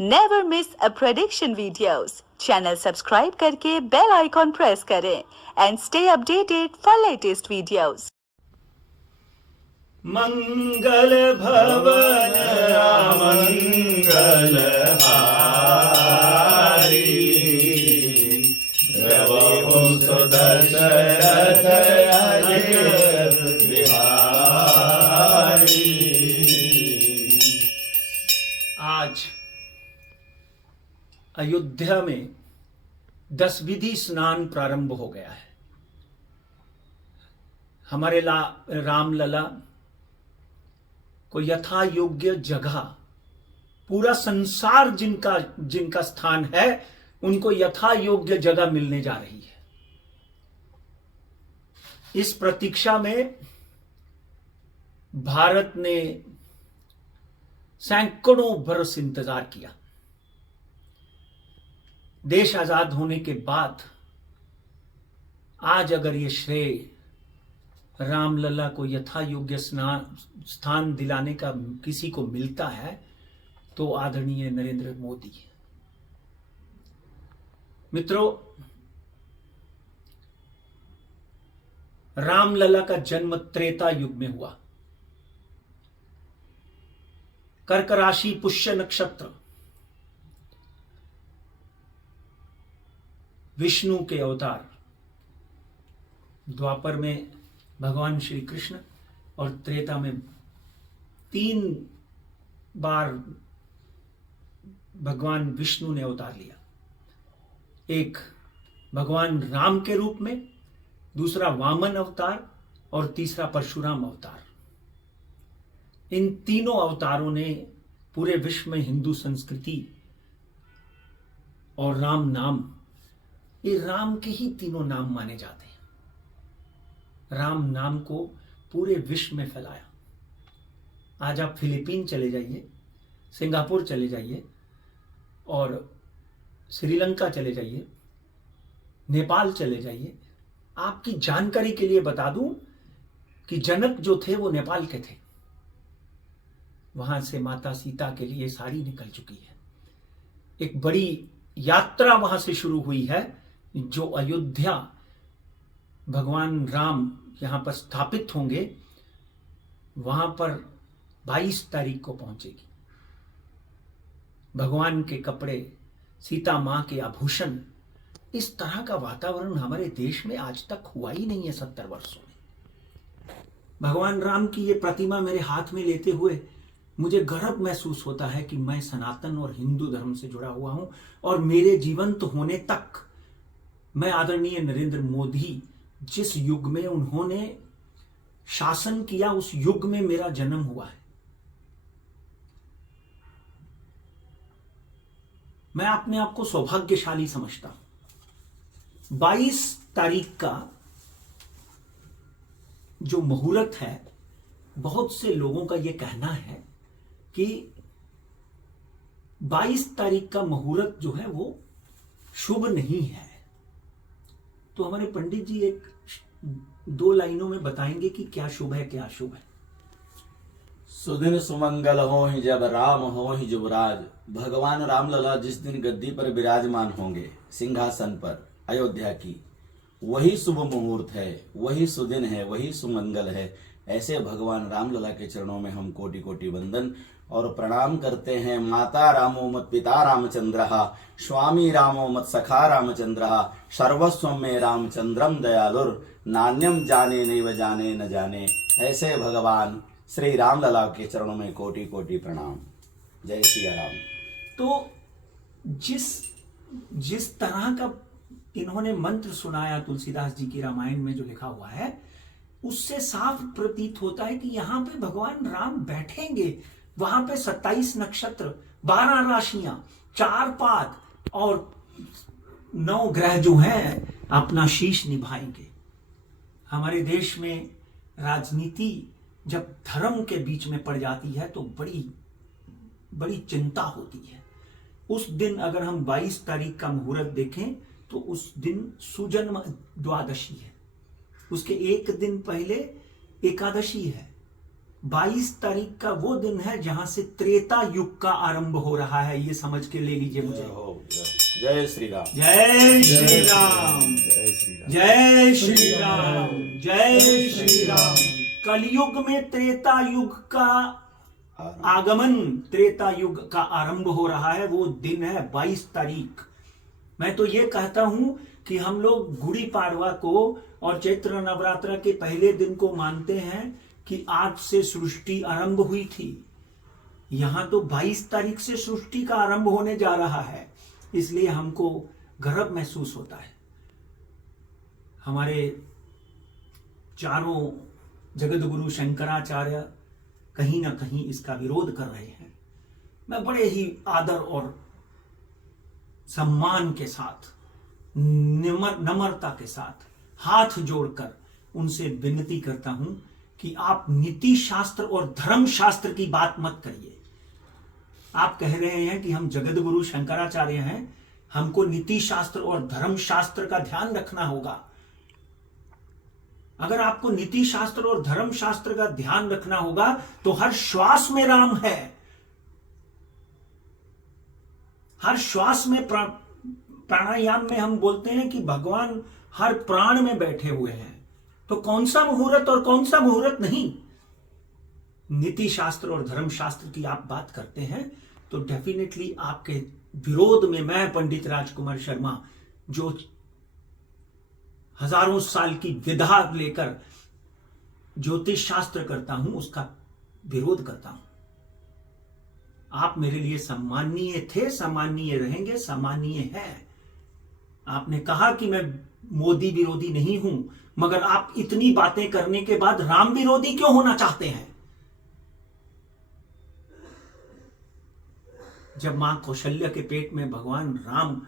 Never miss a prediction videos. Channel subscribe करके bell icon press करें and stay updated for latest videos. मंगल भवन मंगल हारी प्रभु सुदशरथ बिहारी। आज अयोध्या में 10 विधि स्नान प्रारंभ हो गया है। हमारे रामलला को यथा योग्य जगह, पूरा संसार जिनका स्थान है उनको यथा योग्य जगह मिलने जा रही है। इस प्रतीक्षा में भारत ने सैकड़ों बरस इंतजार किया। देश आजाद होने के बाद आज अगर ये श्रेय रामलला को यथा योग्य स्थान दिलाने का किसी को मिलता है तो आदरणीय नरेंद्र मोदी। मित्रों, रामलला का जन्म त्रेता युग में हुआ। कर्क राशि, पुष्य नक्षत्र, विष्णु के अवतार। द्वापर में भगवान श्री कृष्ण और त्रेता में 3 बार भगवान विष्णु ने अवतार लिया। एक भगवान राम के रूप में, दूसरा वामन अवतार और तीसरा परशुराम अवतार। इन तीनों अवतारों ने पूरे विश्व में हिंदू संस्कृति और राम नाम, ये राम के ही तीनों नाम माने जाते हैं। राम नाम को पूरे विश्व में फैलाया। आज आप फिलीपीन चले जाइए, सिंगापुर चले जाइए और श्रीलंका चले जाइए, नेपाल चले जाइए। आपकी जानकारी के लिए बता दूं कि जनक जो थे वो नेपाल के थे। वहां से माता सीता के लिए साड़ी निकल चुकी है। एक बड़ी यात्रा वहां से शुरू हुई है जो अयोध्या भगवान राम यहां पर स्थापित होंगे, वहां पर 22 तारीख को पहुंचेगी। भगवान के कपड़े, सीता मां के आभूषण, इस तरह का वातावरण हमारे देश में आज तक हुआ ही नहीं है 70 वर्षों में। भगवान राम की ये प्रतिमा मेरे हाथ में लेते हुए मुझे गर्व महसूस होता है कि मैं सनातन और हिंदू धर्म से जुड़ा हुआ हूं और मेरे जीवंत होने तक मैं आदरणीय नरेंद्र मोदी जिस युग में उन्होंने शासन किया उस युग में मेरा जन्म हुआ है। मैं अपने आप को सौभाग्यशाली समझता हूं। 22 तारीख का जो मुहूर्त है, बहुत से लोगों का यह कहना है कि 22 तारीख का मुहूर्त जो है वो शुभ नहीं है। तो हमारे पंडित जी एक 2 लाइनों में बताएंगे कि क्या शुभ है क्या अशुभ है। सुदिन सुमंगल हो ही जब राम हो ही युवराज। भगवान रामलला जिस दिन गद्दी पर विराजमान होंगे सिंहासन पर अयोध्या की, वही शुभ मुहूर्त है, वही सुदिन है, वही सुमंगल है। ऐसे भगवान रामलला के चरणों में हम कोटि कोटि वंदन और प्रणाम करते हैं। माता रामो मत पिता रामचंद्र, स्वामी रामो मत सखा रामचंद्र, सर्वस्व में रामचंद्रम दयालुर, नान्यम जाने नैव जाने न जाने। ऐसे भगवान श्री रामलला के चरणों में कोटि कोटि प्रणाम। जय सिया राम। तो जिस तरह का इन्होंने मंत्र सुनाया तुलसीदास जी की रामायण में जो लिखा हुआ है, उससे साफ प्रतीत होता है कि यहां पे भगवान राम बैठेंगे। वहां पे 27 नक्षत्र, 12 राशियां, 4 पाद और 9 ग्रह जो हैं अपना शीश निभाएंगे। हमारे देश में राजनीति जब धर्म के बीच में पड़ जाती है तो बड़ी बड़ी चिंता होती है। उस दिन अगर हम 22 तारीख का मुहूर्त देखें तो उस दिन सुजन्म द्वादशी है, उसके एक दिन पहले एकादशी है। 22 तारीख का वो दिन है जहां से त्रेता युग का आरंभ हो रहा है, ये समझ के ले लीजिए मुझे। जय श्री राम। जय श्री राम। जय श्री राम। जय श्री राम। जय श्री राम। कलयुग में त्रेता युग का आगमन, त्रेता युग का आरंभ हो रहा है, वो दिन है 22 तारीख। मैं तो ये कहता हूं कि हम लोग गुड़ी पाड़वा को और चैत्र नवरात्र के पहले दिन को मानते हैं कि आज से सृष्टि आरंभ हुई थी। यहां तो 22 तारीख से सृष्टि का आरंभ होने जा रहा है, इसलिए हमको गर्व महसूस होता है। हमारे चारों जगत गुरु शंकराचार्य कहीं ना कहीं इसका विरोध कर रहे हैं। मैं बड़े ही आदर और सम्मान के साथ, नम्रता के साथ हाथ जोड़कर उनसे विनती करता हूं कि आप नीति शास्त्र और धर्म शास्त्र की बात मत करिए। आप कह रहे हैं कि हम जगत गुरु शंकराचार्य हैं, हमको नीति शास्त्र और धर्म शास्त्र का ध्यान रखना होगा। अगर आपको नीति शास्त्र और धर्म शास्त्र का ध्यान रखना होगा तो हर श्वास में राम है, हर श्वास में प्राणायाम में हम बोलते हैं कि भगवान हर प्राण में बैठे हुए हैं। तो कौन सा मुहूर्त और कौन सा मुहूर्त नहीं। नीति शास्त्र और धर्म शास्त्र की आप बात करते हैं तो डेफिनेटली आपके विरोध में मैं पंडित राजकुमार शर्मा, जो हजारों साल की विधा लेकर ज्योतिष शास्त्र करता हूं, उसका विरोध करता हूं। आप मेरे लिए सम्मानीय थे, सम्मानीय रहेंगे, सम्मानीय हैं। आपने कहा कि मैं मोदी विरोधी नहीं हूं, मगर आप इतनी बातें करने के बाद राम विरोधी क्यों होना चाहते हैं? जब मां कौशल्या के पेट में भगवान राम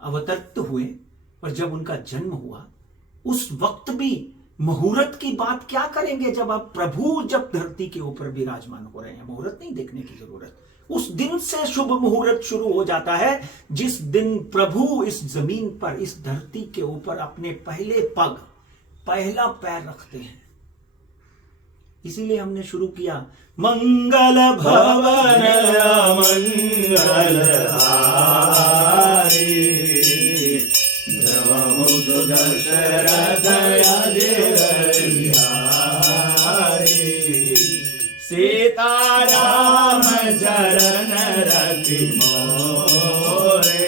अवतरित हुए और जब उनका जन्म हुआ, उस वक्त भी मुहूर्त की बात क्या करेंगे जब आप प्रभु जब धरती के ऊपर विराजमान हो रहे हैं। मुहूर्त नहीं देखने की जरूरत, उस दिन से शुभ मुहूर्त शुरू हो जाता है जिस दिन प्रभु इस जमीन पर, इस धरती के ऊपर अपने पहला पैर रखते हैं। इसीलिए हमने शुरू किया मंगल भवन मंगल हारी, दशरथ सीताराम चरण रति मोरे,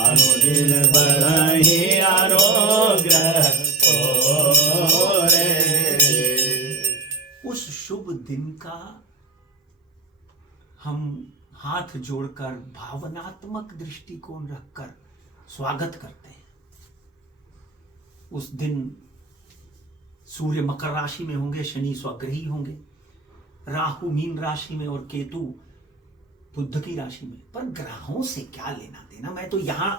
अनुदिन बढ़हि अनुग्रह ओरे। उस शुभ दिन का हम हाथ जोड़कर भावनात्मक दृष्टिकोण रखकर स्वागत करते हैं। उस दिन सूर्य मकर राशि में होंगे, शनि स्वग्रही होंगे, राहु मीन राशि में और केतु बुध की राशि में। पर ग्रहों से क्या लेना देना। मैं तो यहां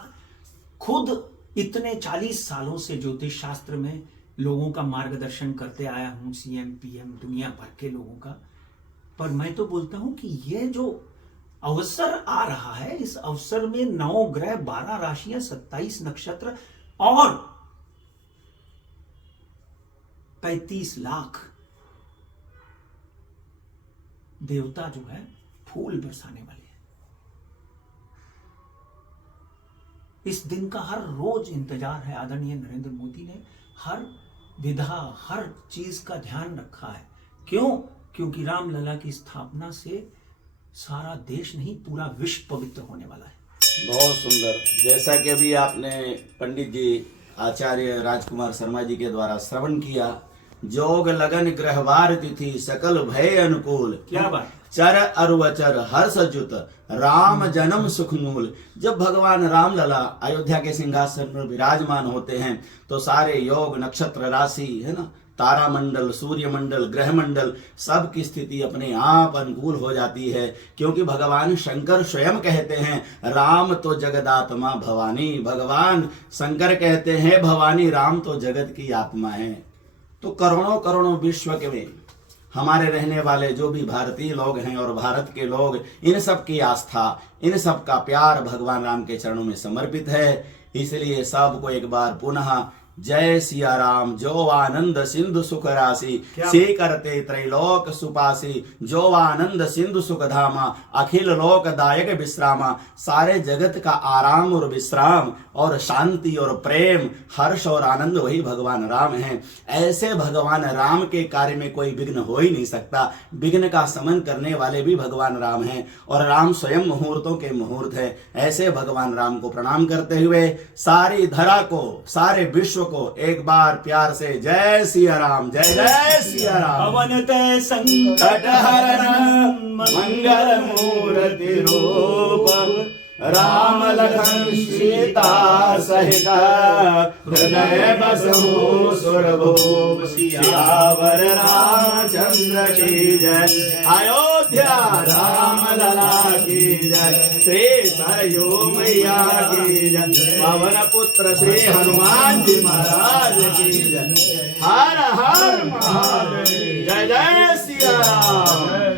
खुद इतने 40 सालों से ज्योतिष शास्त्र में लोगों का मार्गदर्शन करते आया हूं, सीएम पीएम दुनिया भर के लोगों का। पर मैं तो बोलता हूं कि ये जो अवसर आ रहा है, इस अवसर में 9 ग्रह, 12 राशियां, 27 नक्षत्र और 35 लाख देवता जो है फूल बरसाने वाले हैं। इस दिन का हर रोज इंतजार है। आदरणीय नरेंद्र मोदी ने हर विधा, हर चीज का ध्यान रखा है। क्यों? क्योंकि रामलला की स्थापना से सारा देश नहीं, पूरा विश्व पवित्र होने वाला है। बहुत सुंदर। जैसा कि अभी आपने पंडित जी आचार्य राजकुमार शर्मा जी के द्वारा श्रवण किया, जोग लगन ग्रहवार तिथि सकल भय अनुकूल, क्या बात। चर अरुवचर हर्ष जुत राम जन्म सुख मूल। जब भगवान रामलला अयोध्या के सिंहासन पर विराजमान होते हैं तो सारे योग, नक्षत्र राशि है ना, तारा मंडल, सूर्य मंडल, ग्रह मंडल, सब की स्थिति अपने आप अनुकूल हो जाती है। क्योंकि भगवान शंकर स्वयं कहते हैं राम तो जगदात्मा भवानी। भगवान शंकर कहते हैं भवानी राम तो जगत की आत्मा है। तो करोड़ों करोड़ों विश्व के में हमारे रहने वाले जो भी भारतीय लोग हैं और भारत के लोग, इन सब की आस्था, इन सब का प्यार भगवान राम के चरणों में समर्पित है। इसलिए सबको एक बार पुनः जय सिया राम। जो आनंद सिंधु सुख राशि, से करते त्रैलोक सुपासी। जो आनंद सिंधु सुख धामा, अखिल लोक दायक विश्रामा। सारे जगत का आराम और विश्राम और शांति और प्रेम, हर्ष और आनंद वही भगवान राम हैं। ऐसे भगवान राम के कार्य में कोई विघ्न हो ही नहीं सकता। विघ्न का शमन करने वाले भी भगवान राम हैं और राम स्वयं मुहूर्तों के मुहूर्त है। ऐसे भगवान राम को प्रणाम करते हुए सारी धरा को, सारे विश्व को एक बार प्यार से जय सिया राम, जय जय सिया राम। पवन तय संकट हरण मंगल मूर्ति रूप, राम लखन सीता सहित हृदय बसहु सुरभूप। सियावर रामचंद्र की जय, अयोध्या राम लला की जय, श्री सरयू मैया की जय, पवन पुत्र श्री हनुमान जी महाराज की जय। हर हर महादेव, जय जय सिया राम।